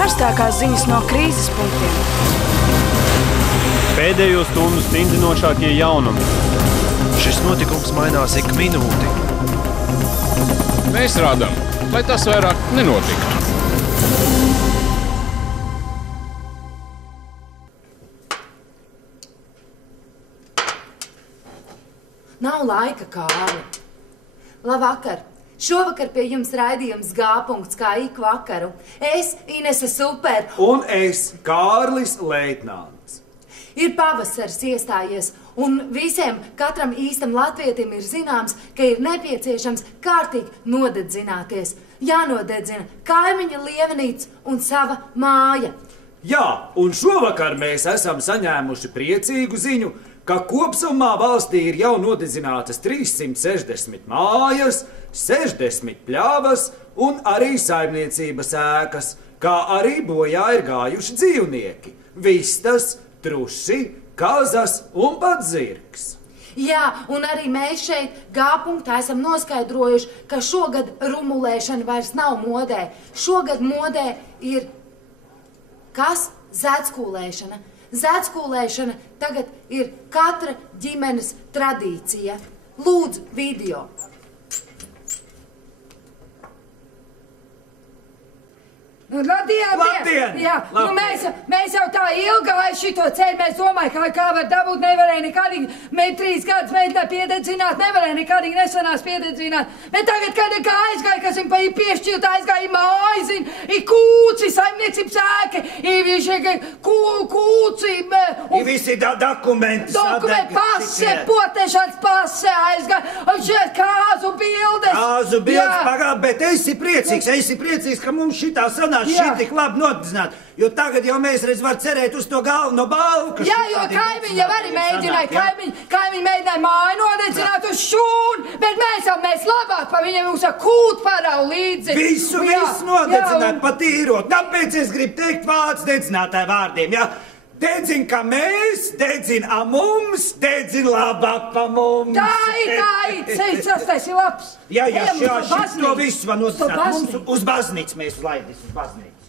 karstākās ziņas no krīzes punktiem. Pēdējo stundu stingzinošākie jaunumi. Šis notikums mainās ik minūti. Mēs rādām, lai tas vairāk nenotiktu. Nav laika, Kārli. Labvakar! Šovakar pie jums raidījums G-punkts kā ik vakaru. Es, Inese Super. Un es, Kārlis Leitnants. Ir pavasars iestājies, un katram īstam latvietim ir zināms, ka ir nepieciešams kārtīgi nodedzināties. Jānodedzina kaimiņa lievenīts un sava māja. Jā, un šovakar mēs esam saņēmuši priecīgu ziņu, ka kopsumā valstī ir jau nodedzinātas 360 mājas, 60 pļavas un arī saimniecības ēkas, kā arī bojā ir gājuši dzīvnieki – vistas, truši, kazas un pat zirgs. Jā, un arī mēs šeit G-punktā esam noskaidrojuši, ka šogad rumulēšana vairs nav modē. Šogad modē ir kas? Zēckūlēšana. Zēckūlēšana tagad ir katra ģimenes tradīcija. Lūdzu, video. Labdien! Jā, nu mēs jau tā ilgāju šito ceļu, mēs domāju, kā var dabūt, nevarēja nekādīgi, 3 gadus mēģināja piededzināt, nevarēja nekādīgi nesanās piededzināt. Bet tagad, kad aizgāja, kas viņam pa piešķilt, aizgāja māja, zin, ir kūci, saimniecības ēka, ir kūci, ir visi dokumenti, pase, potešanas pase aizgāja, un šeit kāzu bildes. Kāzu bildes, pagād, bet esi priecīgs, ka mums šitā sanāk. Šī tik labi nodedzināt, jo tagad jau mēs redz var cerēt uz to galveno balvu, ka jā, jo kaimiņi jau arī mēģināja, kaimiņi mēģināja māju nodedzināt uz šūnu, bet mēs labāk pa viņiem mums ar kūt parau līdzi. Visu nodedzināt, patīrot. Tāpēc es gribu teikt vārds dedzinātāju vārdiem, jā. Dedzin, ka mēs, dedzin a mums, dedzin labāk pa mums. Tā ir, tas ir labs. Jā, šito visu var nodezināt. Mums uz baznīcu mēs laidīs uz baznīcu.